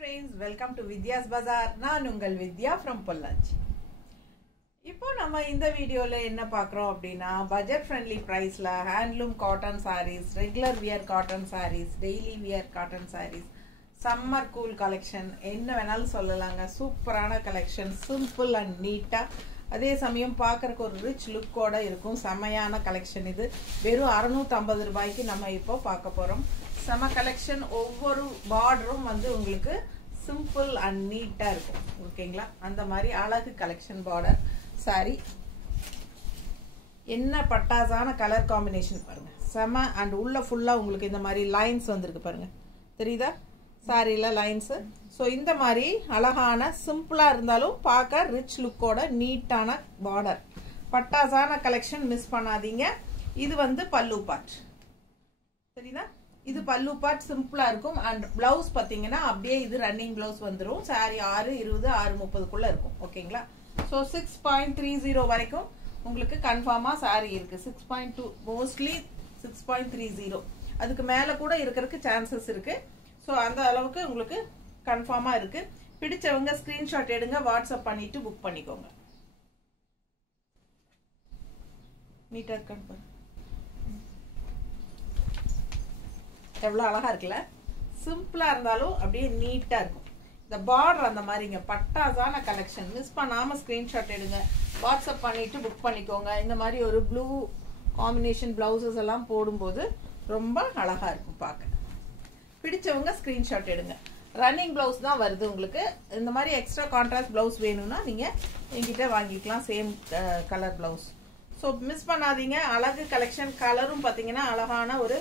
friends, welcome to Vidya's Bazaar. நான் உங்கள் வித்யா from Pollachi. இப்போ நம்ம இந்த வீடியோல என்ன பார்க்கறோம் அப்படினா budget friendly priceல handloom cotton sarees, regular wear cotton sarees, daily wear cotton sarees, summer cool collection என்ன வேணாலும் சொல்லலாங்க. சூப்பரான collection, simple and neat. அதே சமயம் பார்க்கறதுக்கு ஒரு rich look ஓட இருக்கும். செமையான collection இது. வெறும் 650 ரூபாய்க்கு நம்ம இப்போ பார்க்க போறோம். சம கலெக்ஷன் ஒவ்வொரு பார்டரும் வந்து உங்களுக்கு சிம்பிள் அண்ட் நீட்டா இருக்கும். ஓகேங்களா? அந்த மாதிரி அழகு கலெக்ஷன் பார்டர் சாரி. என்ன பட்டாசான கலர் காம்பினேஷன் பாருங்க. செம அண்ட் உள்ள ஃபுல்லா உங்களுக்கு இந்த மாதிரி லைன்ஸ் வந்திருக்கு பாருங்க. தெரியுதா? சாரில லைன்ஸ். சோ இந்த மாதிரி அழகான சிம்பிளா இருந்தாலும் பார்க்க ரிச் லுக்கோட நீட்டான பார்டர். பட்டாசான கலெக்ஷன் மிஸ் பண்ணாதீங்க. இது வந்து பல்லு பார்ட். சரிதா? இது பல்லு பார்ட் சிம்பிளா இருக்கும் அண்ட் பிளவுஸ் பாத்தீங்கன்னா அப்படியே இது ரன்னிங் பிளவுஸ் வந்துரும். சாரி 620 630 குள்ள இருக்கும். ஓகேங்களா? சோ 6.30 வரைக்கும் உங்களுக்கு கன்ஃபார்மா சாரி இருக்கு. 6.2 மோஸ்ட்லி 6.30. அதுக்கு மேல கூட இருக்கிறதுக்கு சான்சஸ் இருக்கு. சோ அந்த அளவுக்கு உங்களுக்கு கன்ஃபார்மா இருக்கு. பிடிச்சவங்க ஸ்கிரீன்ஷாட் எடுங்க, வாட்ஸ்அப் பண்ணிட்டு புக் பண்ணிக்கோங்க. நீட்டா கன்ஃபார்ம். எவ்வளவு அழகா இருக்குல்ல? சிம்பிளா இருந்தாலும் அப்படியே நீட்டா இருக்கும். இந்த பார்டர் அந்த மாதிரிங்க பட்டாசான கலெக்ஷன் மிஸ் பண்ணாம ஸ்கிரீன்ஷாட் எடுங்க, வாட்ஸ்அப் பண்ணிட்டு புக் பண்ணிக்கோங்க. இந்த மாதிரி ஒரு ப்ளூ காம்பினேஷன் பிளவுசஸ் எல்லாம் போடும்போது ரொம்ப அழகா இருக்கும் பார்க்க. பிடிச்சவங்க ஸ்கிரீன்ஷாட் எடுங்க. ரன்னிங் பிளவுஸ் தான் வருது உங்களுக்கு. இந்த மாதிரி எக்ஸ்ட்ரா கான்ட்ராஸ்ட் பிளவுஸ் வேணும்னா நீங்க என்கிட்ட வாங்கிக்கலாம். Same colour blouse. So miss பண்ணாதீங்க. அழகு கலெக்ஷன். கலரும் பார்த்தீங்கன்னா அழகான ஒரு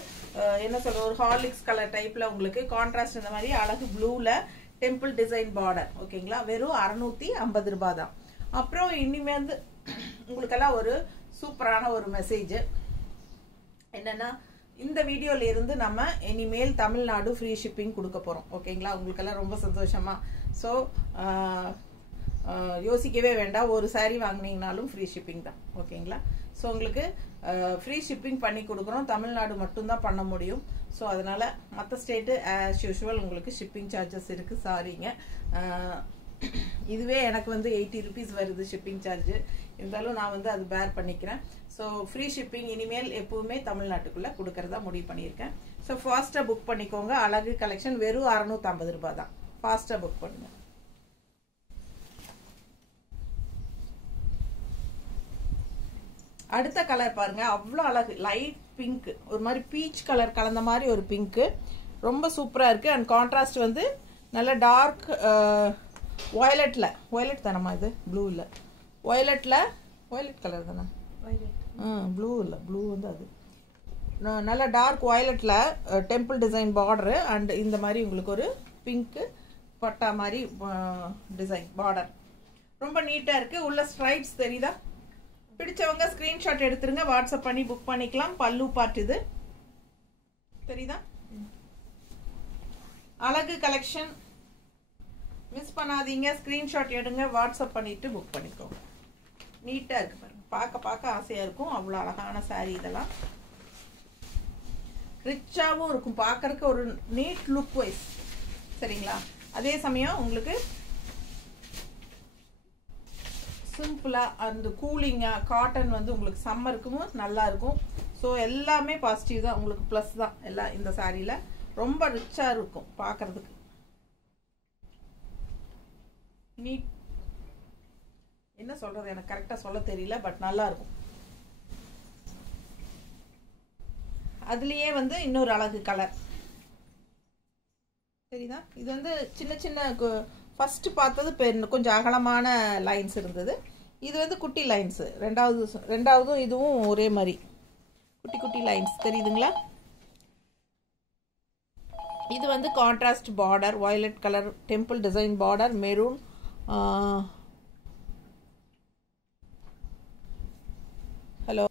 என்ன சொல்ற ஒரு ஹார்லிக்ஸ் கலர் டைப்ல உங்களுக்கு கான்ட்ராஸ்ட் இந்த மாதிரி அழகு ப்ளூல டெம்பிள் டிசைன் பார்டர். ஓகேங்களா? வெறும் 650 ரூபாய் தான். அப்புறம் இனிமே வந்து உங்களுக்கெல்லாம் ஒரு சூப்பரான ஒரு மெசேஜ் என்னன்னா, இந்த வீடியோல இருந்து நம்ம இனிமேல் தமிழ்நாடு ஃப்ரீ ஷிப்பிங் கொடுக்க போறோம். ஓகேங்களா? உங்களுக்கெல்லாம் ரொம்ப சந்தோஷமா. ஸோ யோசிக்கவே வேண்டாம். ஒரு சாரி வாங்கினீங்கனாலும் ஃப்ரீ ஷிப்பிங் தான். ஓகேங்களா? ஸோ உங்களுக்கு ஃப்ரீ ஷிப்பிங் பண்ணி கொடுக்குறோம். தமிழ்நாடு மட்டும்தான் பண்ண முடியும். ஸோ அதனால மற்ற ஸ்டேட்டு ஆஸ் யூஷுவல் உங்களுக்கு ஷிப்பிங் சார்ஜஸ் இருக்கு. சாரிங்க. இதுவே எனக்கு வந்து 80 ருபீஸ் வருது ஷிப்பிங் சார்ஜ். இருந்தாலும் நான் வந்து அது பேர் பண்ணிக்கிறேன். ஸோ ஃப்ரீ ஷிப்பிங் இனிமேல் எப்பவுமே தமிழ்நாட்டுக்குள்ள கொடுக்கறதா முடிவு பண்ணியிருக்கேன். ஸோ ஃபாஸ்டா புக் பண்ணிக்கோங்க. அழகு கலெக்ஷன் வெறும் 650 ரூபாய் தான். ஃபாஸ்டா புக் பண்ணுங்க. அடுத்த கலர் பாருங்க. அவ்வளோ அழகு. லைட் பிங்க், ஒரு மாதிரி பீச் கலர் கலந்த மாதிரி ஒரு பிங்க். ரொம்ப சூப்பரா இருக்கு. அண்ட் கான்ட்ராஸ்ட் வந்து நல்ல டார்க் வயலட்ல. வயலட் தானம்மா இது? ப்ளூ இல்ல, வயலட்ல. வயலட் கலர் தானே? ப்ளூ இல்ல, ப்ளூ வந்து அது நல்ல டார்க் வயலட்ல டெம்பிள் டிசைன் பார்டர் அண்ட் இந்த மாதிரி உங்களுக்கு ஒரு பிங்க் பட்டா மாதிரி டிசைன் பார்டர். ரொம்ப நீட்டா இருக்கு. உள்ள ஸ்ட்ரைப்ஸ் தெரியுதா? பிடிச்சவங்க ஸ்கிரீன்ஷாட் எடுத்துருங்க, வாட்ஸ்அப் பண்ணி புக் பண்ணிக்கலாம். பல்லு பார்ட் இது தெரியுதா? அழகு கலெக்ஷன் மிஸ் பண்ணாதீங்க. ஸ்கிரீன்ஷாட் எடுங்க, வாட்ஸ்அப் பண்ணிட்டு புக் பண்ணிக்கோங்க. நீட்டா இருக்கு பாருங்க. பார்க்க பார்க்க ஆசையா இருக்கும். அவ்வளவு அழகான சாரி. இதெல்லாம் ரிச்சாவும் இருக்கும். பார்க்கறதுக்கு ஒரு நீட் லுக் வைஸ். சரிங்களா? அதே சமயம் உங்களுக்கு சிம்பிளா அந்த கூலிங்கா காட்டன் வந்து உங்களுக்கு சம்மருக்கும் நல்லா இருக்கும். ஸோ எல்லாமே பாசிட்டிவ் தான். உங்களுக்கு பிளஸ் தான் எல்லாம் இந்த சாரியில. ரொம்ப ரிச்சா இருக்கும் பார்க்கறதுக்கு. நீட் என்ன சொல்றது எனக்கு கரெக்டா சொல்ல தெரியல, பட் நல்லா இருக்கும். அதுலயே வந்து இன்னொரு அழகு கலர் சரிதா? இது வந்து சின்ன சின்ன ஃபர்ஸ்ட் பார்த்தது கொஞ்சம் அகலமான லைன்ஸ் இருந்தது. இது வந்து குட்டி லைன்ஸ். ரெண்டாவதும் இதுவும் ஒரே மாதிரி குட்டி குட்டி லைன்ஸ் தெரியுதுங்களா? இது வந்து contrast border, violet colour temple design border, maroon hello.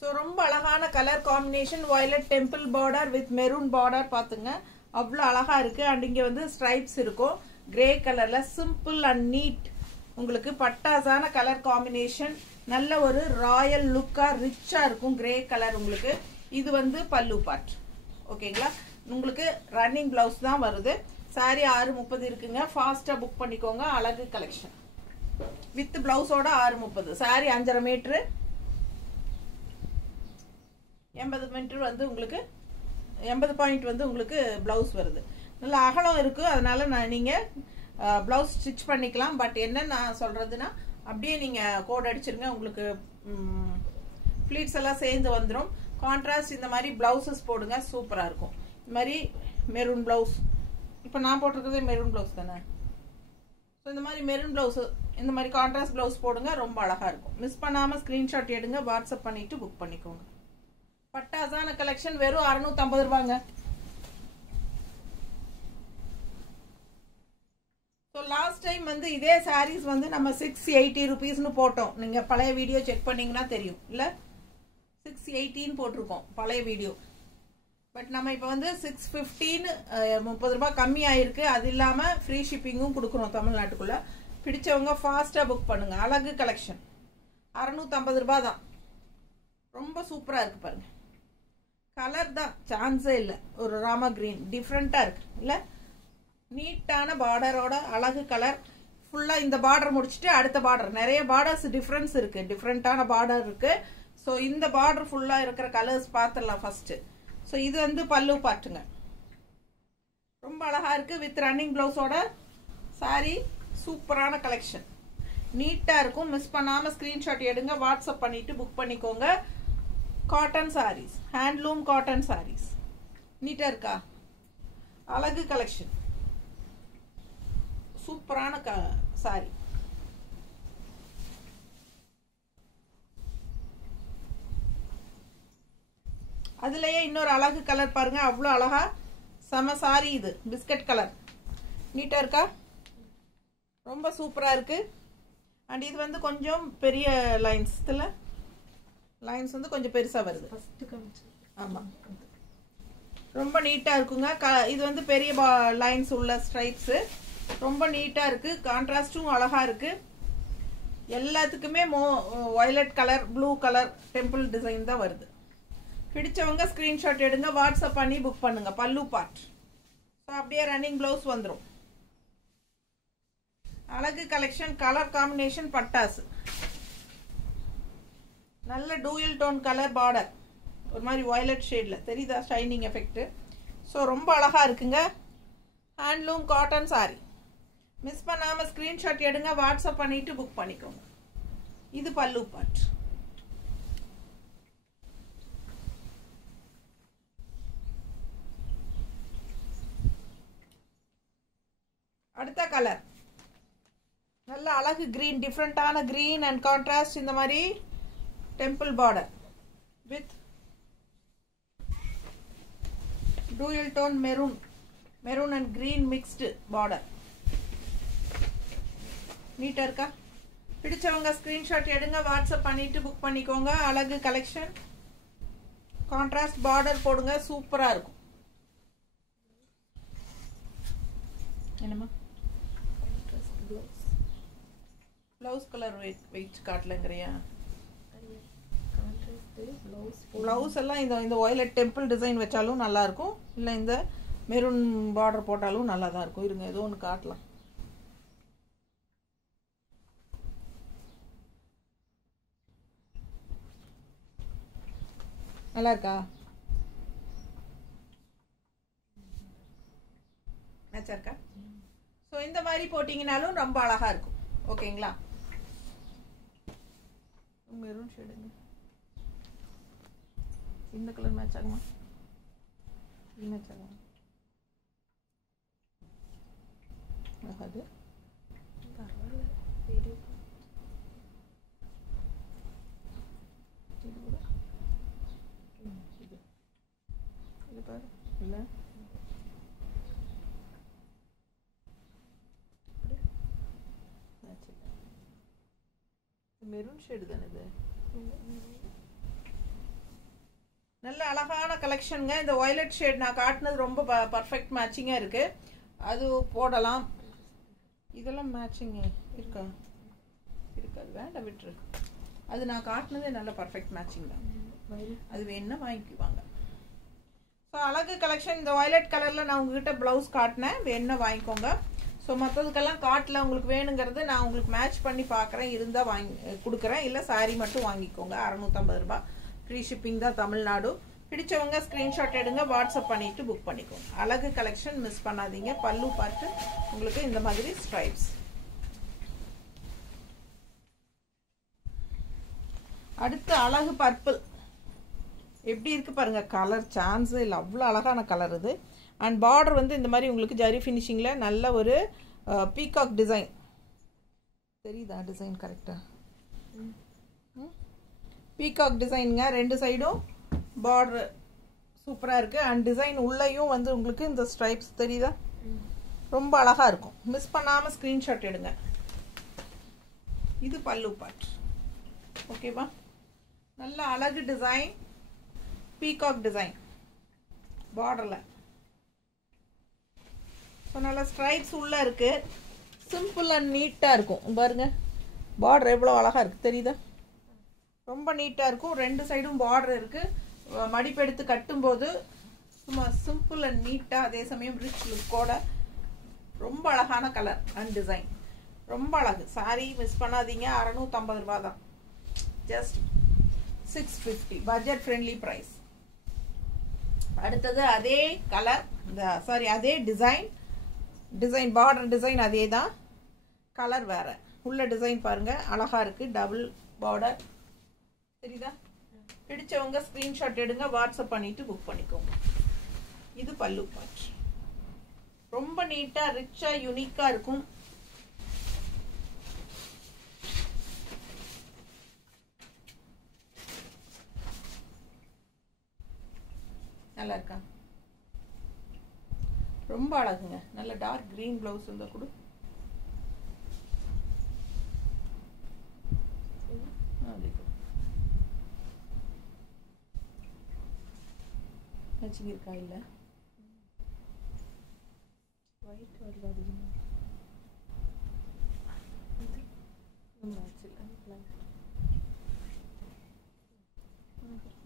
So ரொம்ப அழகான colour combination. Violet temple border with maroon border பார்த்துங்க. அவ்வளோ அழகா இருக்கு. அண்ட் இங்க வந்து ஸ்ட்ரைப்ஸ் இருக்கும் கிரே கலர்ல. Simple and neat. உங்களுக்கு பட்டாசான கலர் காம்பினேஷன். நல்ல ஒரு ராயல் லுக்கா ரிச்சா இருக்கும் கிரே கலர் உங்களுக்கு. இது வந்து பல்லு பார்ட். ஓகேங்களா? உங்களுக்கு ரன்னிங் பிளவுஸ் தான் வருது. சாரி 6:30 இருக்குங்க. ஃபாஸ்ட்டாக புக் பண்ணிக்கோங்க. அழகு கலெக்ஷன் வித் பிளவுஸோட 6:30. சாரி 5.5 மீட்ரு, 80 மீட்டர் வந்து உங்களுக்கு 80 பாயிண்ட் வந்து உங்களுக்கு பிளவுஸ் வருது. நல்ல அகலம் இருக்குது. அதனால நீங்கள் பிளவுஸ் ஸ்டிச் பண்ணிக்கலாம். பட் என்ன நான் சொல்கிறதுனா அப்படியே நீங்கள் கோட் அடிச்சிருங்க. உங்களுக்கு ஃப்ளீட்ஸ் எல்லாம் சேர்ந்து வந்துடும். கான்ட்ராஸ்ட் இந்த மாதிரி பிளவுசஸ் போடுங்க, சூப்பராக இருக்கும். இந்த மாதிரி மெரூன் பிளவுஸ், இப்போ நான் போட்டிருக்கிறதே மெரூன் பிளவுஸ் தானே. ஸோ இந்த மாதிரி மெரூன் பிளவுஸு, இந்த மாதிரி கான்ட்ராஸ்ட் பிளவுஸ் போடுங்க, ரொம்ப அழகாக இருக்கும். மிஸ் பண்ணாமல் ஸ்க்ரீன்ஷாட் எடுங்க, வாட்ஸ்அப் பண்ணிவிட்டு புக் பண்ணிக்கோங்க. பட்டாசான கலெக்ஷன் வெறும் 650 ரூபாங்க. ஸோ லாஸ்ட் டைம் வந்து இதே சாரீஸ் வந்து நம்ம 680 ருபீஸ்னு போட்டோம். நீங்கள் பழைய வீடியோ செக் பண்ணிங்கன்னா தெரியும். இல்லை 680 போட்டிருக்கோம் பழைய வீடியோ. பட் நம்ம இப்போ வந்து 615, 30 ரூபாய் கம்மி ஆயிருக்கு. அது இல்லாமல் ஃப்ரீ ஷிப்பிங்கும் கொடுக்குறோம் தமிழ்நாட்டுக்குள்ளே. பிடிச்சவங்க ஃபாஸ்ட்டாக புக் பண்ணுங்க. அழகு கலெக்ஷன் 650 ரூபாய் தான். ரொம்ப சூப்பராக இருக்குது பாருங்க. கலர் தான் சான்ஸே இல்லை. ஒரு ராமா கிரீன் டிஃப்ரெண்ட்டாக இருக்கு இல்லை. நீட்டான பார்டரோட அழகு கலர். ஃபுல்லாக இந்த பார்டர் முடிச்சுட்டு அடுத்த பார்டர், நிறைய பார்டர்ஸ் டிஃப்ரென்ஸ் இருக்குது, டிஃப்ரெண்ட்டான பார்டர் இருக்குது. ஸோ இந்த பார்டர் ஃபுல்லாக இருக்கிற கலர்ஸ் பார்த்துடலாம் ஃபஸ்ட்டு. ஸோ இது வந்து பல்லு பாட்டுங்க, ரொம்ப அழகாக இருக்குது. வித் ரன்னிங் ப்ளவுஸோட சாரி, சூப்பரான கலெக்ஷன், நீட்டாக இருக்கும். மிஸ் பண்ணாமல் ஸ்க்ரீன்ஷாட் எடுங்க, வாட்ஸ்அப் பண்ணிவிட்டு புக் பண்ணிக்கோங்க. Cotton sarees, handloom cotton sarees, நீட்டாக இருக்கா? அழகு கலெக்ஷன், சூப்பரான சாரி. அதுலயே இன்னொரு அழகு கலர் பாருங்க, அவ்வளோ அழகா செம சாரி. இது பிஸ்கட் கலர், நீட்டா இருக்கா? ரொம்ப சூப்பரா இருக்கு. அண்ட் இது வந்து கொஞ்சம் பெரிய லைன்ஸ், இதுல லைன்ஸ் வந்து கொஞ்சம் பெருசா வருது. ஆமா, ரொம்ப நீட்டா இருக்குங்க. இது வந்து பெரிய லைன்ஸ் உள்ள ஸ்ட்ரைப்ஸ், ரொம்ப நீட்டா இருக்கு. கான்ட்ராஸ்டும் அழகா இருக்கு. எல்லாத்துக்குமே violet colour, blue colour temple design தான் வருது. பிடிச்சவங்க ஸ்கிரீன்ஷாட் எடுங்க, வாட்ஸ்அப் பண்ணி புக் பண்ணுங்க. பல்லு பார்ட். ஸோ அப்படியே ரன்னிங் பிளவுஸ் வந்துடும். அழகு கலெக்ஷன், கலர் காம்பினேஷன் பட்டாசு. நல்ல டூயல் டோன் கலர் பார்டர், ஒரு மாதிரி வயலட் ஷேட்ல தெரியுதா ஷைனிங் எஃபெக்ட். ஸோ ரொம்ப அழகா இருக்குங்க. Handloom cotton sorry. மிஸ் பண்ணாம ஸ்கிரீன்ஷாட் எடுங்க, வாட்ஸ்அப் பண்ணிட்டு புக் பண்ணிக்கோங்க. இது பல்லு பார்ட். அடுத்த கலர் நல்ல அழகு கிரீன், டிஃப்ரெண்டான கிரீன் அண்ட் கான்ட்ராஸ்ட். இந்த மாதிரி temple border with dual tone maroon and green mixed border. நீட்டா இருக்கா? பிடிச்சவங்க ஸ்கிரீன்ஷாட் எடுங்க, வாட்ஸ்அப் பண்ணிட்டு புக் பண்ணிக்கோங்க. அழகு கலெக்ஷன், கான்ட்ராஸ்ட் பார்டர் போடுங்க, சூப்பரா இருக்கும். என்னமா பிளவுஸ் கலர் வெயிட் காட்டலங்கறியா? பிளவுஸ் எல்லாம் இந்த வயலட் டெம்பிள் டிசைன் வச்சாலும் நல்லா இருக்கும், இல்லை இந்த மெரூன் பார்டர் போட்டாலும் நல்லா தான் இருக்கும். இருங்க, ஏதோ ஒன்று காட்டலாம். நல்லா இருக்கா? மேட்சா இருக்கா? ஸோ இந்த மாதிரி போட்டிங்கனாலும் ரொம்ப அழகா இருக்கும். ஓகேங்களா? மெரூன் ஷேடுங்க, இந்த கலர் மேட்ச் ஆகுமா? மேட்ச் ஆகுமா? ஆகாது. இது பாரு, இல்லை மெரூன் ஷேடு தானே இது. நல்ல அழகான கலெக்ஷனுங்க. இந்த வயலட் ஷேட் நான் காட்டினது ரொம்ப பர்ஃபெக்ட் மேட்சிங்காக இருக்கு. அது போடலாம். இதெல்லாம் மேட்சிங் இருக்கா? இருக்காது, வேண்டாம் விட்டுரு. அது நான் காட்டினதே நல்ல பர்ஃபெக்ட் மேட்சிங் தான். அது வேணும்னா வாங்கிக்குவாங்க. ஸோ அழகு கலெக்ஷன் இந்த வயலட் கலரில் நான் உங்ககிட்ட ப்ளவுஸ் காட்டினேன், வேணுன்னா வாங்கிக்கோங்க. ஸோ மற்றதுக்கெல்லாம் காட்டில் உங்களுக்கு வேணுங்கிறது நான் உங்களுக்கு மேட்ச் பண்ணி பார்க்குறேன், இருந்தால் வாங்கி கொடுக்குறேன். இல்லை சாரீ மட்டும் வாங்கிக்கோங்க. 650 ரூபாய், ஃப்ரீ ஷிப்பிங் தான் தமிழ்நாடு. பிடிச்சவங்க ஸ்க்ரீன்ஷாட் எடுங்க, வாட்ஸ்அப் பண்ணிவிட்டு புக் பண்ணிக்கோங்க. அழகு கலெக்ஷன் மிஸ் பண்ணாதீங்க. பல்லு பார்த்து உங்களுக்கு இந்த மாதிரி ஸ்ட்ரைப்ஸ். அடுத்து அழகு பர்பிள் எப்படி இருக்குது பாருங்கள். கலர் சான்ஸு இல்லை, அவ்வளோ அழகான கலர் இது. அண்ட் பார்டர் வந்து இந்த மாதிரி உங்களுக்கு ஜரி ஃபினிஷிங்கில் நல்ல ஒரு பீகாக் டிசைன் தெரியுதா? டிசைன் கரெக்டாக பீகாக் டிசைனுங்க. 2 சைடும் பார்டர் சூப்பராக இருக்குது. அண்ட் டிசைன் உள்ளேயும் வந்து உங்களுக்கு இந்த ஸ்ட்ரைப்ஸ் தெரியுதா? ரொம்ப அழகாக இருக்கும். மிஸ் பண்ணாமல் ஸ்க்ரீன்ஷாட் எடுங்க. இது பல்லு பார்ட். ஓகேவா? நல்ல அழகு டிசைன், பீகாக் டிசைன் பார்டரில். ஸோ நல்லா ஸ்ட்ரைப்ஸ் உள்ளே இருக்குது. சிம்பிள் அண்ட் நீட்டாக இருக்கும். பாருங்கள் பார்டர் எவ்வளோ அழகாக இருக்குது தெரியுதா? ரொம்ப நீட்டாக இருக்கும். 2 சைடும் பார்டர் இருக்குது. மடிப்பெடுத்து கட்டும்போது சும்மா சிம்பிள் அண்ட் நீட்டாக, அதே சமயம் ரிச் லுக்கோட ரொம்ப அழகான கலர் அண்ட் டிசைன். ரொம்ப அழகு. சாரி மிஸ் பண்ணாதீங்க. 650 ரூபா தான். Just 650 budget friendly price. அடுத்தது அதே கலர், அதே டிசைன் பார்டர் டிசைன் அதே தான், கலர் வேறு. உள்ள டிசைன் பாருங்கள் அழகாக இருக்குது. டபுள் பார்டர் தெரியுதா? பிடிச்சவங்க ஸ்க்ரீன்ஷாட் எடுங்க, வாட்ஸ்அப் பண்ணிவிட்டு புக் பண்ணிக்கோங்க. இது பல்லு பார்ட். ரொம்ப நீட்டாக ரிச்சாக யூனிக்காக இருக்கும். நல்லா இருக்கா? ரொம்ப அழகுங்க. நல்ல டார்க் கிரீன் பிளவுஸ் இருந்தா கூட மேட்சிங் இருக்கா? இல்ல ஒயிட் வருது அதிகமா.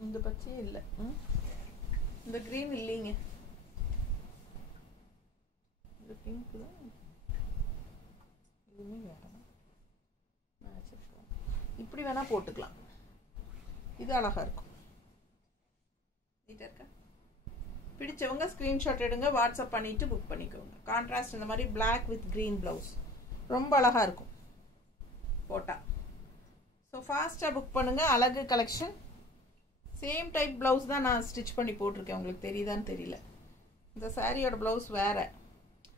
இந்த பச்சையே இல்லை, இந்த கிரீன் இல்லைங்க. இந்த பிங்க் தான். இதுவுமே வேண்டாம், இப்படி வேணா போட்டுக்கலாம். இது அழகா இருக்கும். நீட்டாக இருக்கா? பிடிச்சவங்க ஸ்க்ரீன்ஷாட் எடுங்க, வாட்ஸ்அப் பண்ணிட்டு புக் பண்ணிக்கோங்க. கான்ட்ராஸ்ட் இந்த மாதிரி பிளாக் வித் கிரீன் பிளவுஸ் ரொம்ப அழகா இருக்கும் போட்டா. ஸோ ஃபாஸ்ட்டாக புக் பண்ணுங்க. அழகு கலெக்ஷன். சேம் டைப் ப்ளவுஸ் தான் நான் ஸ்டிச் பண்ணி போட்டிருக்கேன். உங்களுக்கு தெரியுதான்னு தெரியல. இந்த சாரியோட ப்ளவுஸ் வேறு,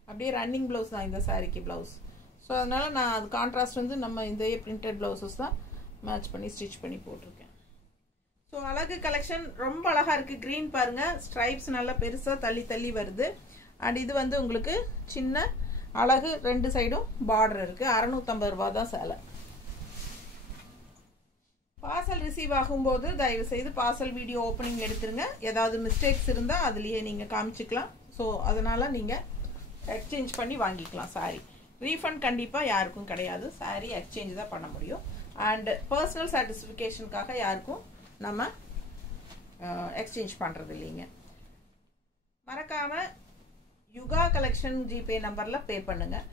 அப்படியே ரன்னிங் ப்ளவுஸ் தான் இந்த சாரிக்கு ப்ளவுஸ். ஸோ அதனால் நான் அது கான்ட்ராஸ்ட் வந்து நம்ம இந்த பிரிண்டட் ப்ளவுஸஸ் தான் மேட்ச் பண்ணி ஸ்டிச் பண்ணி போட்டிருக்கேன். ஸோ அழகு கலெக்ஷன் ரொம்ப அழகாக இருக்குது. க்ரீன் பாருங்கள், ஸ்ட்ரைப்ஸ் நல்லா பெருசாக தள்ளி தள்ளி வருது. அண்ட் இது வந்து உங்களுக்கு சின்ன அழகு 2 சைடும் பார்டர் இருக்குது. 650 ரூபா தான் சேலை. பார்சல் ரிசீவ் ஆகும்போது தயவு செய்து பார்சல் வீடியோ ஓப்பனிங் எடுத்துருங்க. ஏதாவது மிஸ்டேக்ஸ் இருந்தால் அதுலேயே நீங்கள் காமிச்சிக்கலாம். ஸோ அதனால் நீங்கள் எக்ஸ்சேஞ்ச் பண்ணி வாங்கிக்கலாம். சாரி ரீஃபண்ட் கண்டிப்பாக யாருக்கும் கிடையாது. சாரி எக்ஸ்சேஞ்ச் தான் பண்ண முடியும். அண்ட் பர்சனல் சாட்டிஸ்ஃபிகேஷனுக்காக யாருக்கும் நம்ம எக்ஸ்சேஞ்ச் பண்ணுறது இல்லைங்க. மறக்காமல் யுகா கலெக்ஷன் ஜிபே நம்பரில் பே பண்ணுங்கள்.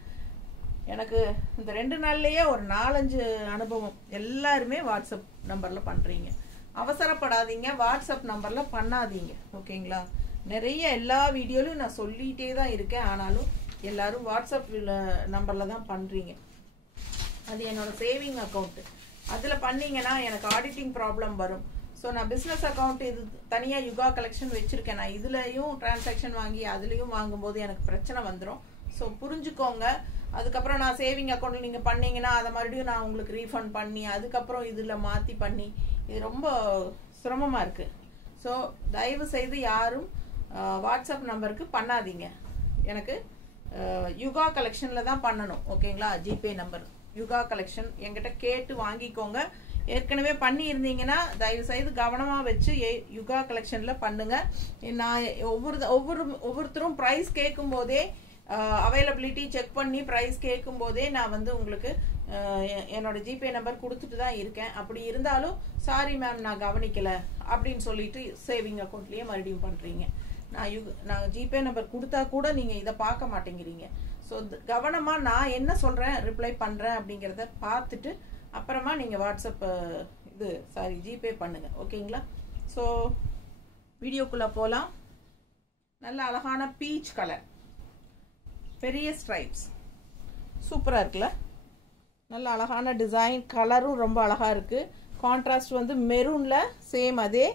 எனக்கு இந்த 2 நாள்லேயே ஒரு 4-5 அனுபவம். எல்லாருமே வாட்ஸ்அப் நம்பரில் பண்ணுறீங்க. அவசரப்படாதீங்க, வாட்ஸ்அப் நம்பரில் பண்ணாதீங்க. ஓகேங்களா? நிறைய எல்லா வீடியோலையும் நான் சொல்லிகிட்டே தான் இருக்கேன். ஆனாலும் எல்லோரும் வாட்ஸ்அப் நம்பரில் தான் பண்ணுறீங்க. அது என்னோடய சேவிங் அக்கௌண்ட்டு. அதில் பண்ணிங்கன்னா எனக்கு ஆடிட்டிங் ப்ராப்ளம் வரும். ஸோ நான் பிஸ்னஸ் அக்கௌண்ட் இது தனியாக யுகா கலெக்ஷன் வச்சுருக்கேன். நான் இதுலேயும் டிரான்சாக்ஷன் வாங்கி அதுலேயும் வாங்கும்போது எனக்கு பிரச்சனை வந்துடும். ஸோ புரிஞ்சுக்கோங்க. அதுக்கப்புறம் நான் சேவிங் அக்கௌண்ட்டில் நீங்கள் பண்ணிங்கன்னா அதை மறுபடியும் நான் உங்களுக்கு ரீஃபண்ட் பண்ணி அதுக்கப்புறம் இதில் மாற்றி பண்ணி இது ரொம்ப சிரமமாக இருக்குது. ஸோ தயவு செய்து யாரும் வாட்ஸ்அப் நம்பருக்கு பண்ணாதீங்க. எனக்கு யுகா கலெக்ஷனில் தான் பண்ணணும். ஓகேங்களா? ஜிபே நம்பர் யுகா கலெக்ஷன் என்கிட்ட கேட்டு வாங்கிக்கோங்க. ஏற்கனவே பண்ணியிருந்தீங்கன்னா தயவு செய்து கவனமாக வச்சு யுகா கலெக்ஷனில் பண்ணுங்கள். நான் ஒவ்வொருத்தரும் ப்ரைஸ் கேட்கும் போதே அவைலபிலிட்டி செக் பண்ணி ப்ரைஸ் கேட்கும் போதே நான் வந்து உங்களுக்கு என்னோட ஜிபே நம்பர் கொடுத்துட்டு தான் இருக்கேன். அப்படி இருந்தாலும் சாரி மேம் நான் கவனிக்கலை அப்படின்னு சொல்லிட்டு சேவிங் அக்கௌண்ட்லேயே மறுபடியும் பண்ணுறீங்க. நான் ஜிபே நம்பர் கொடுத்தா கூட நீங்கள் இதை பார்க்க மாட்டேங்கிறீங்க. ஸோ கவனமாக நான் என்ன சொல்கிறேன் ரிப்ளை பண்ணுறேன் அப்படிங்கிறத பார்த்துட்டு அப்புறமா நீங்கள் வாட்ஸ்அப் ஜிபே பண்ணுங்கள். ஓகேங்களா? ஸோ வீடியோக்குள்ளே போகலாம். நல்ல அழகான பீச் கலர், பெரிய ஸ்ட்ரைப்ஸ், சூப்பராக இருக்குல்ல? நல்ல அழகான டிசைன், கலரும் ரொம்ப அழகாக இருக்குது. கான்ட்ராஸ்ட் வந்து மெரூனில் சேம் அதே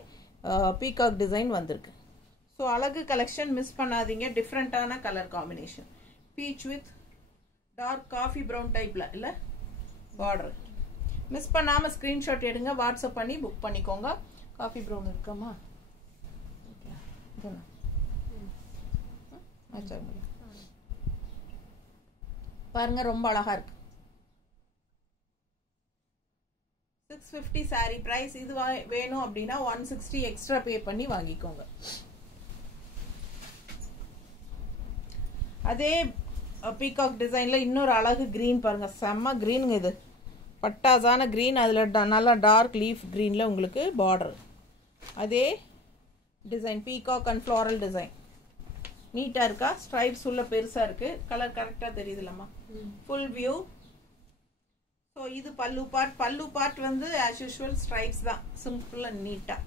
பீகாக் டிசைன் வந்திருக்கு. ஸோ அழகு கலெக்ஷன் மிஸ் பண்ணாதீங்க. டிஃப்ரெண்ட்டான colour combination, peach with dark coffee brown டைப்பில் இல்லை பார்டர். மிஸ் பண்ணாமல் ஸ்க்ரீன்ஷாட் எடுங்க, வாட்ஸ்அப் பண்ணி புக் பண்ணிக்கோங்க. காஃபி ப்ரௌன் இருக்கமா? பாருங்க, ரொம்ப அழகா இருக்கு. 650 சாரி பிரைஸ். இது வேணும் அப்படின்னா 160 எக்ஸ்ட்ரா பே பண்ணி வாங்கிக்கோங்க. அதே பீகாக் டிசைன்ல இன்னொரு அழகு கிரீன் பாருங்க, செம்ம கிரீனுங்க. இது பட்டாசான கிரீன், அதில் நல்லா டார்க் லீஃப் கிரீன்ல உங்களுக்கு பார்டர். அதே design peacock and floral design, நீட்டாக இருக்கா? ஸ்ட்ரைப்ஸ் உள்ள பெருசாக இருக்குது. கலர் கரெக்டாக தெரியுதுல்லம்மா? Full view. ஸோ இது பல்லு பார்ட். பல்லு பார்ட் வந்து ஆஸ் யூஷுவல் ஸ்ட்ரைப்ஸ் தான், சிம்பிள் அண்ட் நீட்டாக.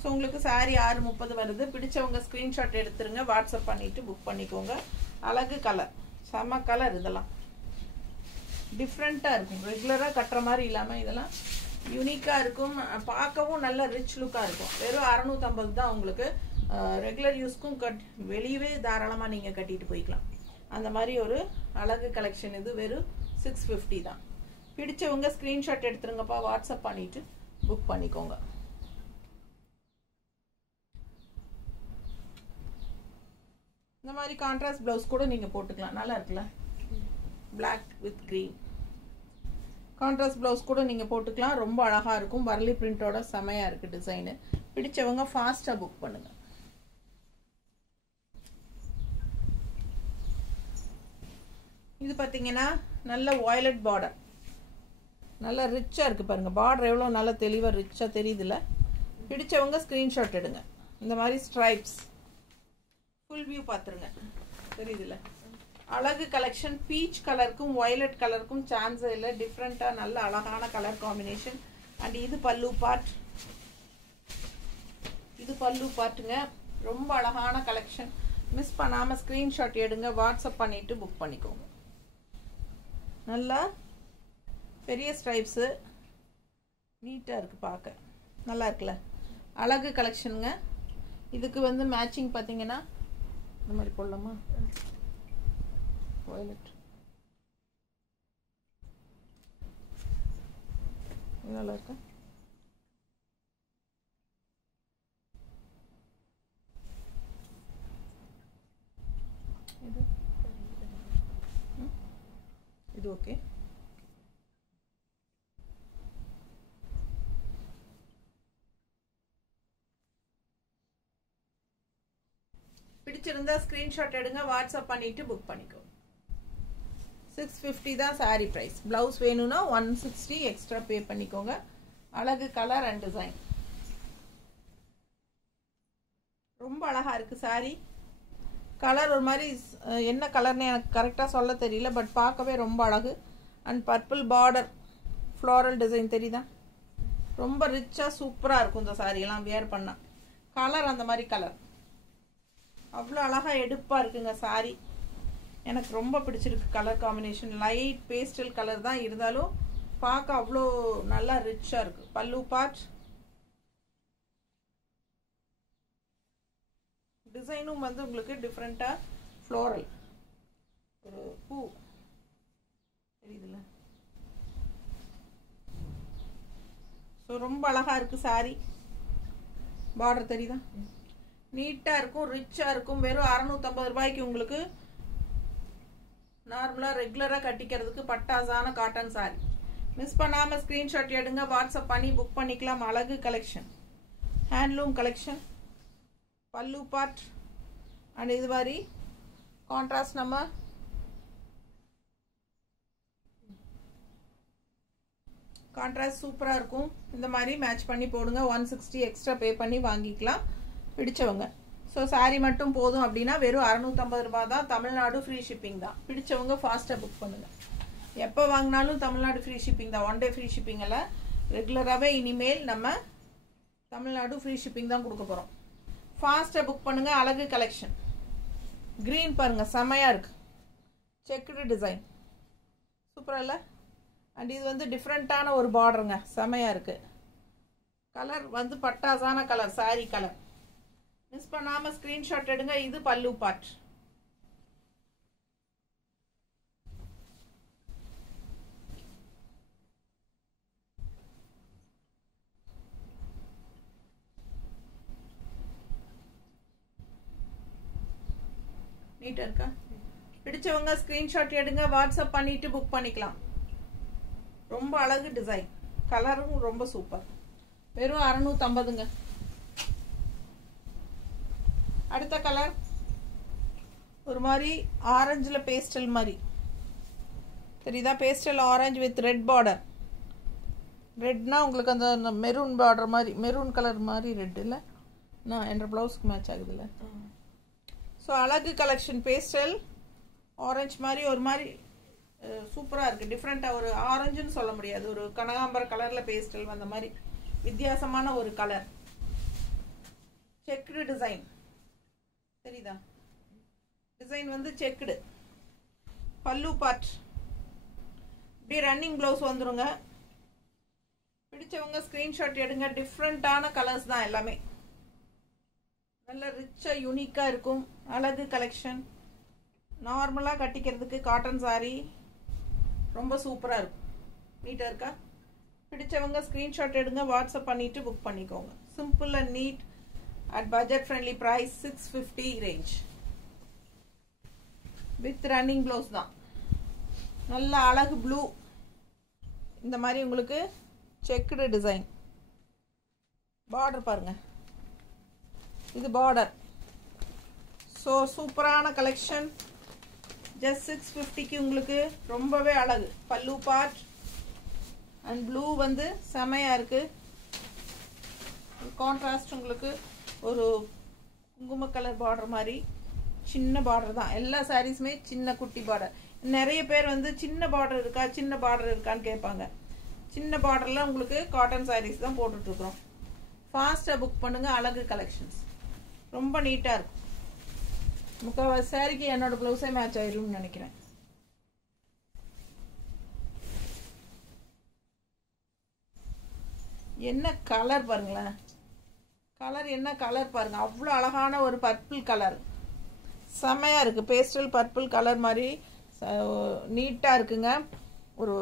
ஸோ உங்களுக்கு சாரி 630 வருது. பிடிச்சவங்க ஸ்க்ரீன்ஷாட் எடுத்துருங்க, வாட்ஸ்அப் பண்ணிவிட்டு புக் பண்ணிக்கோங்க. அழகு கலர், செம்ம கலர். இதெல்லாம் டிஃப்ரெண்ட்டாக இருக்கும், ரெகுலராக கட்டுற மாதிரி இல்லாமல் இதெல்லாம் யூனிக்காக இருக்கும். பார்க்கவும் நல்ல ரிச் லுக்காக இருக்கும். வெறும் 650 தான் உங்களுக்கு. ரெகுலர் யூஸ்க்கும் வெளியவே தாராளமாக நீங்கள் கட்டிட்டு போய்க்கலாம். அந்த மாதிரி ஒரு அழகு கலெக்ஷன் இது. வெறும் 650 தான். பிடிச்சவங்க ஸ்க்ரீன்ஷாட் எடுத்துருங்கப்பா, வாட்ஸ்அப் பண்ணிட்டு புக் பண்ணிக்கோங்க. இந்த மாதிரி கான்ட்ராஸ்ட் ப்ளவுஸ் கூட நீங்கள் போட்டுக்கலாம். நல்லா இருக்குல்ல? Black with green contrast blouse கூட நீங்கள் போட்டுக்கலாம். ரொம்ப அழகாக இருக்கும். வரலி பிரிண்டோட செமையாக இருக்குது டிசைனு. பிடிச்சவங்க ஃபாஸ்ட்டாக புக் பண்ணுங்கள். இது பார்த்தீங்கன்னா நல்ல வயலட் பார்டர், நல்லா ரிச்சாக இருக்குது பாருங்கள். பார்டர் எவ்வளோ நல்லா தெளிவாக ரிச்சாக தெரியுதுல்ல? பிடிச்சவங்க ஸ்க்ரீன்ஷாட் எடுங்க. இந்த மாதிரி ஸ்ட்ரைப்ஸ் ஃபுல் வியூ பார்த்துருங்க, தெரியுதுல்ல? அழகு கலெக்ஷன். பீச் கலருக்கும் வயலட் கலருக்கும் சான்ஸ் இல்லை. டிஃப்ரெண்ட்டாக நல்ல அழகான கலர் காம்பினேஷன். அண்ட் இது பல்லு பார்ட். இது பல்லு பார்ட்டுங்க. ரொம்ப அழகான கலெக்ஷன். மிஸ் பண்ணாமல் ஸ்க்ரீன்ஷாட் எடுங்க, வாட்ஸ்அப் பண்ணிவிட்டு புக் பண்ணிக்கோங்க. நல்லா பெரிய ஸ்ட்ரைப்ஸு, நீட்டாக இருக்குது, பார்க்க நல்லா இருக்குல்ல? அழகு கலெக்ஷனுங்க. இதுக்கு வந்து மேட்சிங் பார்த்தீங்கன்னா இந்த மாதிரி போடலாமா? வயலட் நல்லா இருக்கா? இது ஓகே. பிடிச்சிருந்தா ஸ்கிரீன்ஷாட் எடுங்க, வாட்ஸ்அப் பண்ணிட்டு புக் பண்ணிக்கோ. 650 தான் சாரி பிரைஸ். பிளவுஸ் வேணும்னா 160 எக்ஸ்ட்ரா பே பண்ணிக்கோங்க. அழகு கலர் அண்ட் டிசைன், ரொம்ப அழகா இருக்கு சாரி. கலர் ஒரு மாதிரி என்ன கலர்னு எனக்கு கரெக்டாக சொல்ல தெரியல, பட் பார்க்கவே ரொம்ப அழகு. And purple border, floral design தெரியுதா? ரொம்ப ரிச்சாக சூப்பராக இருக்கும் இந்த சாரியெல்லாம் வேர் பண்ணால். கலர் அந்த மாதிரி கலர் அவ்வளோ அழகாக எடுப்பாக இருக்குங்க சாரி. எனக்கு ரொம்ப பிடிச்சிருக்கு colour combination. Light pastel colour தான் இருந்தாலும் பார்க்க அவ்வளோ நல்லா ரிச்சாக இருக்குது. பல்லு பார்ட் டிசைனும் வந்து உங்களுக்கு டிஃப்ரெண்ட்டாக ஃப்ளோரல் ஒரு பூ தெரியுதுல்ல? ஸோ ரொம்ப அழகாக இருக்குது சாரி. பார்டர் தெரியுதா? நீட்டாக இருக்கும், ரிச்சாக இருக்கும். வெறும் 650 ரூபாய்க்கு உங்களுக்கு நார்மலாக ரெகுலராக கட்டிக்கிறதுக்கு பட்டாசான காட்டன் சாரி. மிஸ் பண்ணாமல் ஸ்க்ரீன்ஷாட் எடுங்க, வாட்ஸ்அப் பண்ணி புக் பண்ணிக்கலாம். அழகு கலெக்ஷன், ஹேண்ட்லூம் கலெக்ஷன். பல்லு பார்ட் அண்ட் இது மாதிரி கான்ட்ராஸ்ட் நம்ம கான்ட்ராஸ்ட் சூப்பராக இருக்கும். இந்த மாதிரி மேட்ச் பண்ணி போடுங்க. 160 எக்ஸ்ட்ரா பே பண்ணி வாங்கிக்கலாம். பிடிச்சவங்க ஸோ சாரி மட்டும் போதும் அப்படின்னா வெறும் 650 ரூபாய் தான். தமிழ்நாடு ஃப்ரீ ஷிப்பிங் தான். பிடிச்சவங்க ஃபாஸ்ட்டாக புக் பண்ணுங்கள். எப்போ வாங்கினாலும் தமிழ்நாடு ஃப்ரீ ஷிப்பிங் தான். 1 டே ஃப்ரீ ஷிப்பிங்கில் ரெகுலராகவே இனிமேல் நம்ம தமிழ்நாடு ஃப்ரீ ஷிப்பிங் தான் கொடுக்க போகிறோம். ஃபாஸ்ட்டாக புக் பண்ணுங்கள். அழகு கலெக்ஷன். க்ரீன் பாருங்கள், செம்மையாக இருக்குது. செக்குடு டிசைன் சூப்பராக இல்லை? அண்ட் இது வந்து டிஃப்ரெண்ட்டான ஒரு பார்டருங்க, செம்மையாக இருக்குது. கலர் வந்து பட்டாசான கலர், சாரி கலர். மிஸ் பண்ணாமல் ஸ்க்ரீன்ஷாட் எடுங்க. இது பல்லு பார்ட். நீட்டாக இருக்கா? பிடிச்சவங்க ஸ்க்ரீன்ஷாட் எடுங்க, வாட்ஸ்அப் பண்ணிட்டு புக் பண்ணிக்கலாம். ரொம்ப அழகு டிசைன், கலரும் ரொம்ப சூப்பர். வெறும் 650ங்க. அடுத்த கலர் ஒரு மாதிரி ஆரஞ்சில் பேஸ்டல் மாதிரி தெரியுதா? Pastel orange with red border. ரெட்னா உங்களுக்கு அந்த மெரூன் பார்டர் மாதிரி, மெரூன் கலர் மாதிரி ரெட் இல்லை? நான் என்ற ப்ளவுஸ்க்கு மேட்ச் ஆகுதுல்ல. ஸோ அழகு கலெக்ஷன். பேஸ்டல் ஆரஞ்சு மாதிரி ஒரு மாதிரி சூப்பராக இருக்குது. டிஃப்ரெண்ட்டாக ஒரு ஆரஞ்சுன்னு சொல்ல முடியாது, ஒரு கனகாம்பர கலரில் பேஸ்டல் வந்த மாதிரி வித்தியாசமான ஒரு கலர். செக்குடு டிசைன் தெரியுதா? டிசைன் வந்து செக்குடு. பல்லு பார்ட் இப்படி ரன்னிங் ப்ளவுஸ் வந்துருங்க. பிடிச்சவங்க ஸ்க்ரீன்ஷாட் எடுங்க. டிஃப்ரெண்ட்டான கலர்ஸ் தான் எல்லாமே. நல்ல ரிச்சாக யூனிக்காக இருக்கும். அழகு கலெக்ஷன். நார்மலாக கட்டிக்கிறதுக்கு காட்டன் சாரி ரொம்ப சூப்பராக இருக்கும். நீட்டாக இருக்கா? பிடிச்சவங்க ஸ்க்ரீன்ஷாட் எடுங்க, வாட்ஸ்அப் பண்ணிவிட்டு புக் பண்ணிக்கோங்க. Simple and neat at budget friendly price. 650 range with running blouse தான். நல்ல அழகு ப்ளூ. இந்த மாதிரி உங்களுக்கு செக்குடு டிசைன். பார்டர் பாருங்க, இது பார்டர். ஸோ சூப்பரான கலெக்ஷன். ஜஸ்ட் 650க்கு உங்களுக்கு ரொம்பவே அழகு. பல்லு பார்ட் அண்ட் ப்ளூ வந்து செமையாக இருக்குது. கான்ட்ராஸ்ட் உங்களுக்கு ஒரு குங்கும கலர் பார்டர் மாதிரி. சின்ன பார்டர் தான். எல்லா சாரீஸுமே சின்ன குட்டி பார்டர். நிறைய பேர் வந்து சின்ன பார்டர் இருக்கா, சின்ன பார்டர் இருக்கான்னு கேட்பாங்க. சின்ன பார்டரில் உங்களுக்கு காட்டன் சாரீஸ் தான் போட்டுட்ருக்குறோம். ஃபாஸ்ட்டாக புக் பண்ணுங்கள். அழகு கலெக்ஷன்ஸ் ரொம்ப நீட்டாக இருக்கும். முக்கால்வாசி சாரிக்கு என்னோட ப்ளவுஸே மேட்ச் ஆயிரும்னு நினைக்கிறேன். என்ன கலர் பாருங்களேன், கலர் என்ன கலர் பாருங்க. அவ்வளோ அழகான ஒரு பர்பிள் கலர், செம்மையாக இருக்குது. பேஸ்டல் பர்பிள் கலர் மாதிரி நீட்டாக இருக்குங்க. ஒரு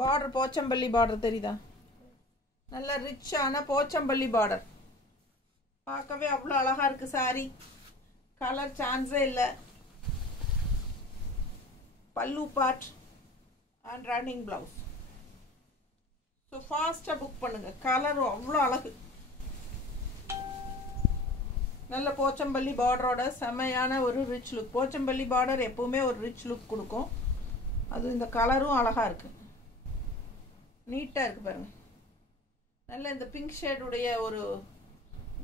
பார்டர் போச்சம்பள்ளி பார்டர் தெரியுதா? நல்ல ரிச்சான போச்சம்பள்ளி பார்டர். பார்க்கவே அவ்வளோ அழகாக இருக்குது சாரி. கலர் சான்ஸே இல்லை. பல்லு part and running blouse. So ஃபாஸ்ட்டாக புக் பண்ணுங்க. கலரும் அவ்வளோ அழகு. நல்ல போச்சம்பள்ளி பார்டரோட செமையான ஒரு ரிச் லுக். போச்சம்பள்ளி பார்டர் எப்பவுமே ஒரு ரிச் லுக் கொடுக்கும். அது இந்த கலரும் அழகாக இருக்குது. நீட்டாக இருக்குது பாருங்கள். நல்ல இந்த பிங்க் ஷேடுடைய ஒரு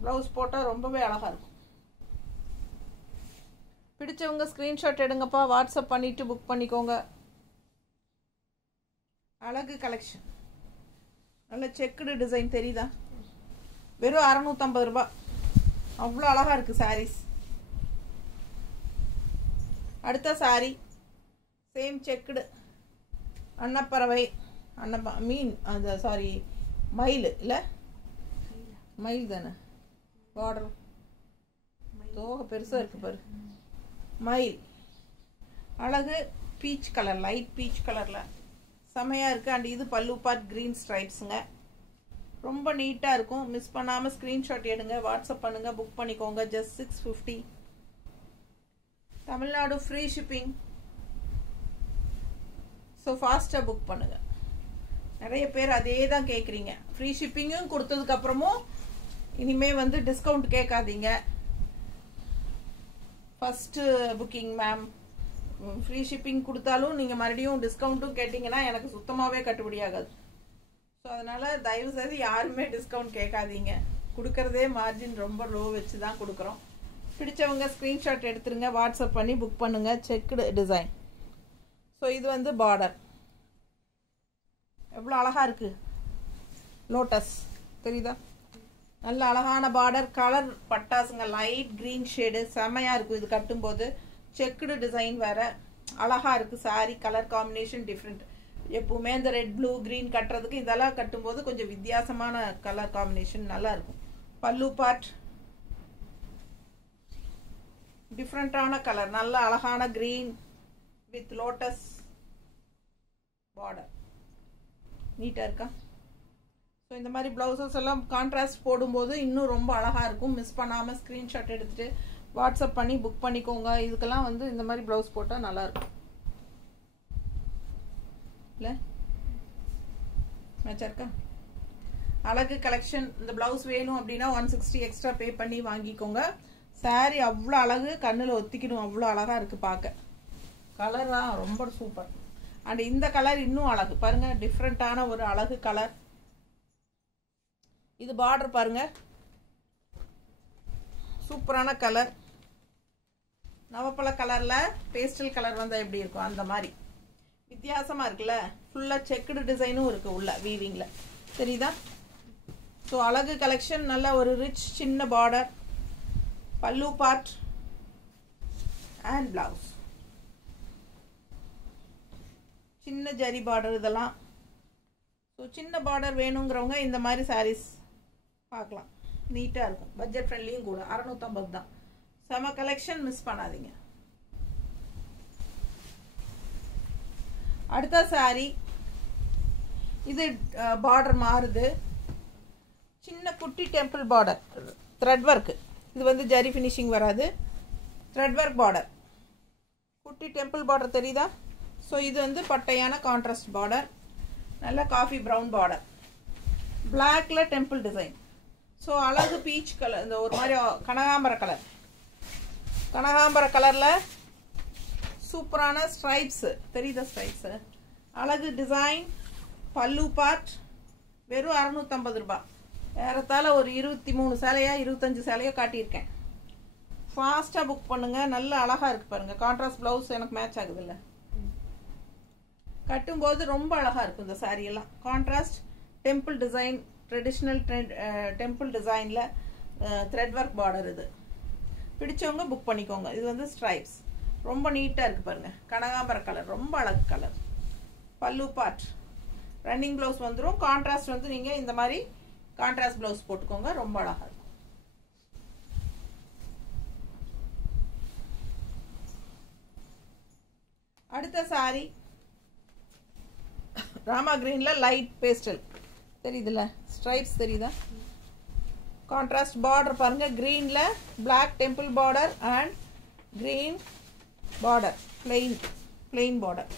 ப்ளவுஸ் போட்டால் ரொம்பவே அழகாக இருக்கும். பிடிச்சவங்க ஸ்க்ரீன்ஷாட் எடுங்கப்பா, வாட்ஸ்அப் பண்ணிவிட்டு புக் பண்ணிக்கோங்க. அழகு கலெக்ஷன். நல்ல செக்குடு டிசைன் தெரியுதா? வெறும் 650 ரூபாய். அவ்வளோ அழகாக இருக்குது சாரீஸ். அடுத்த சாரி சேம் செக்குடு. அன்னப்பறவை, மீன், அந்த சாரி மயில் இல்லை, மயில் தானே பார்டர். தோகை பெருசாக இருக்குது பாரு. மயில் அழகு. பீச் கலர், லைட் பீச் கலரில் செமையாக இருக்குது. அண்ட் இது பல்லு பார்ட் க்ரீன் ஸ்ட்ரைப்ஸுங்க. ரொம்ப நீட்டாக இருக்கும். மிஸ் பண்ணாமல் ஸ்க்ரீன்ஷாட் எடுங்க, வாட்ஸ்அப் பண்ணுங்கள், புக் பண்ணிக்கோங்க. Just 650. Tamil Nadu free shipping. So ஃபாஸ்ட்டாக புக் பண்ணுங்கள். நிறைய பேர் அதே தான் கேட்குறீங்க. ஃப்ரீ ஷிப்பிங்கும் கொடுத்ததுக்கப்புறமும் இனிமேல் வந்து டிஸ்கவுண்ட் கேட்காதீங்க. First booking ma'am, free shipping கொடுத்தாலும் நீங்கள் மறுபடியும் டிஸ்கவுண்ட்டும் கேட்டிங்கன்னா எனக்கு சுத்தமாகவே கட்டுப்படி ஆகாது. ஸோ அதனால் தயவுசெய்து யாருமே டிஸ்கவுண்ட் கேட்காதீங்க. கொடுக்குறதே மார்ஜின் ரொம்ப லோ வச்சு தான் கொடுக்குறோம். பிடிச்சவங்க ஸ்க்ரீன்ஷாட் எடுத்துருங்க, வாட்ஸ்அப் பண்ணி புக் பண்ணுங்கள். Checked design. ஸோ இது வந்து பார்டர் எவ்வளோ அழகாக இருக்குது. லோட்டஸ் தெரியுதா? நல்ல அழகான பார்டர். கலர் பட்டாசுங்க, லைட் க்ரீன் ஷேடு, செமையாக இருக்கும். இது கட்டும்போது செக்குடு டிசைன் வேறு அழகாக இருக்குது. Sari colour combination different. எப்பவுமே இந்த ரெட் ப்ளூ க்ரீன் கட்டுறதுக்கு இதெல்லாம் கட்டும்போது கொஞ்சம் வித்தியாசமான கலர் காம்பினேஷன் நல்லா இருக்கும். பல்லு பார்ட் டிஃப்ரெண்ட்டான கலர், நல்ல அழகான க்ரீன் வித் லோட்டஸ் பார்டர். நீட்டாக இருக்கா? ஸோ இந்த மாதிரி ப்ளவுசஸ் எல்லாம் கான்ட்ராஸ்ட் போடும்போது இன்னும் ரொம்ப அழகாக இருக்கும். மிஸ் பண்ணாமல் ஸ்க்ரீன்ஷாட் எடுத்துகிட்டு வாட்ஸ்அப் பண்ணி புக் பண்ணிக்கோங்க. இதுக்கெல்லாம் வந்து இந்த மாதிரி ப்ளவுஸ் போட்டால் நல்லாயிருக்கும். இல்லை மேட்சாக இருக்கா? அழகு கலெக்ஷன். இந்த ப்ளவுஸ் வேணும் அப்படின்னா 160 எக்ஸ்ட்ரா பே பண்ணி வாங்கிக்கோங்க. சாரி அவ்வளோ அழகு, கண்ணில் ஒத்திக்கணும், அவ்வளோ அழகாக இருக்குது பார்க்க. கலராக ரொம்ப சூப்பர். அண்ட் இந்த கலர் இன்னும் அழகு பாருங்கள், டிஃப்ரெண்ட்டான ஒரு அழகு கலர். இது பார்டர் பாருங்கள், சூப்பரான கலர். நவப்பழ கலரில் பேஸ்டல் கலர் வந்தால் எப்படி இருக்கும் அந்த மாதிரி வித்தியாசமாக இருக்குல்ல. ஃபுல்லாக செக்குடு டிசைனும் இருக்குது உள்ள வீவிங்கில், தெரியுதா? ஸோ அழகு கலெக்ஷன். நல்ல ஒரு ரிச் சின்ன பார்டர், பல்லு பார்ட் அண்ட் பிளவுஸ். சின்ன ஜரி பார்டர் இதெல்லாம். ஸோ சின்ன பார்டர் வேணுங்கிறவங்க இந்த மாதிரி சாரீஸ் பார்க்கலாம். நீட்டாக இருக்கும், பட்ஜெட் ஃப்ரெண்ட்லியும் கூட. 650 தான். செம கலெக்ஷன், மிஸ் பண்ணாதீங்க. அடுத்த சாரி இது பார்டர் மாறுது. சின்ன குட்டி டெம்பிள் பார்டர், த்ரெட் ஒர்க்கு. இது வந்து ஜரி ஃபினிஷிங் வராது, த்ரெட் ஒர்க் பார்டர். குட்டி டெம்பிள் பார்டர் தெரியுதா? ஸோ இது வந்து பட்டையான கான்ட்ராஸ்ட் பார்டர், நல்ல காஃபி ப்ரௌன் பார்டர், பிளாக்ல டெம்பிள் டிசைன். ஸோ அழகு பீச் கலர், இந்த ஒரு மாதிரி கனகாம்பர கலர். கனகாம்பர கலரில் சூப்பரான ஸ்ட்ரைப்ஸு தெரியுதா? ஸ்ட்ரைப்ஸு அழகு டிசைன். பல்லு பார்ட் வெறும் 650 ரூபாய். ஏறத்தாழ ஒரு 23 சேலையா 25 சேலையோ காட்டியிருக்கேன். ஃபாஸ்ட்டாக புக் பண்ணுங்கள். நல்ல அழகாக இருக்குது பாருங்கள். கான்ட்ராஸ்ட் ப்ளவுஸ் எனக்கு மேட்ச் ஆகுது இல்லை? கட்டும்போது ரொம்ப அழகாக இருக்கும் இந்த சாரியெல்லாம். Contrast temple design, traditional temple டிசைனில் த்ரெட் ஒர்க் பார்டர். இது பிடிச்சவங்க புக் பண்ணிக்கோங்க. இது வந்து ஸ்ட்ரைப்ஸ் ரொம்ப நீட்டாக இருக்குது பாருங்கள். கனகாம்பர கலர் ரொம்ப அழகு கலர். பல்லு பார்ட் ரன்னிங் ப்ளவுஸ் வந்துடும். கான்ட்ராஸ்ட் வந்து நீங்கள் இந்த மாதிரி கான்ட்ராஸ்ட் ப்ளவுஸ் போட்டுக்கோங்க, ரொம்ப அழகாக இருக்கும். அடுத்த சாரி ராமா கிரீனில் லைட் பேஸ்டல் தெரியுதுல்ல? ஸ்ட்ரைப்ஸ் தெரியுதா? கான்ட்ராஸ்ட் பார்டர் பாருங்கள். க்ரீனில் black temple border and green border, plain border.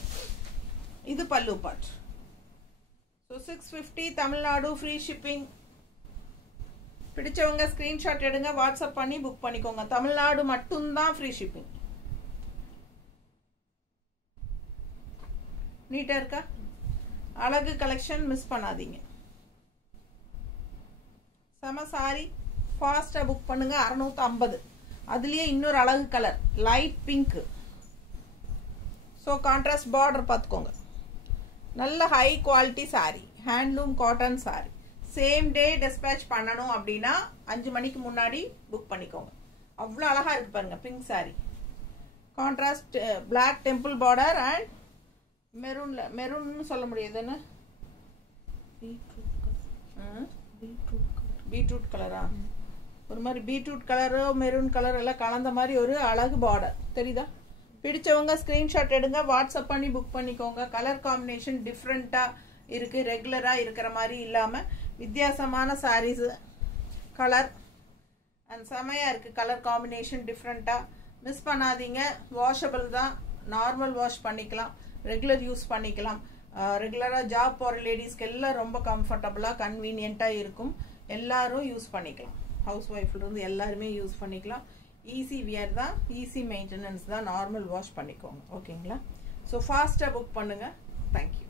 இது பல்லு part. So 650 Tamil Nadu, free shipping. பிடிச்சவங்க ஸ்க்ரீன்ஷாட் எடுங்க, வாட்ஸ்அப் பண்ணி புக் பண்ணிக்கோங்க. தமிழ்நாடு மட்டும்தான் ஃப்ரீ ஷிப்பிங். நீட்டாக இருக்கா? அழகு கலெக்ஷன், மிஸ் பண்ணாதீங்க. செம சாரி, ஃபாஸ்ட்டாக புக் பண்ணுங்க. 650. அதுலேயே இன்னொரு அழகு colour light pink. So contrast border பார்த்துக்கோங்க. நல்ல high quality sorry, handloom cotton sorry. Same day dispatch பண்ணணும் அப்படின்னா 5 மணிக்கு முன்னாடி புக் பண்ணிக்கோங்க. அவ்வளோ அழகாக இருக்கு பாருங்க. Pink sari, contrast black temple border and மெரூன்னு சொல்ல முடியாதுன்னு பீட்ரூட் கலரா? ஒரு மாதிரி பீட்ரூட் கலரோ மெரூன் கலர் எல்லாம் கலந்த மாதிரி ஒரு அழகு பார்டர் தெரியுதா? பிடிச்சவங்க ஸ்க்ரீன்ஷாட் எடுங்க, வாட்ஸ்அப் பண்ணி புக் பண்ணிக்கோங்க. கலர் காம்பினேஷன் டிஃப்ரெண்ட்டாக இருக்குது, ரெகுலராக இருக்கிற மாதிரி இல்லாமல் வித்தியாசமான சாரீஸு கலர் அண்ட் செமையாக இருக்குது. கலர் காம்பினேஷன் டிஃப்ரெண்ட்டாக, மிஸ் பண்ணாதீங்க. வாஷபிள் தான், நார்மல் வாஷ் பண்ணிக்கலாம், ரெகுலர் யூஸ் பண்ணிக்கலாம். ரெகுலராக ஜாப் போகிற லேடிஸ்க்கு எல்லாம் ரொம்ப கம்ஃபர்டபுளாக கன்வீனியண்ட்டாக இருக்கும். எல்லாரும் யூஸ் பண்ணிக்கலாம். ஹவுஸ் ஒய்ஃப்லேருந்து எல்லாருமே யூஸ் பண்ணிக்கலாம். ஈஸி வியர் தான், ஈஸி மெயின்டெனன்ஸ் தான். நார்மல் வாஷ் பண்ணிக்கோங்க. ஓகேங்களா? ஸோ ஃபாஸ்ட்டாக புக் பண்ணுங்கள். தேங்க்யூ.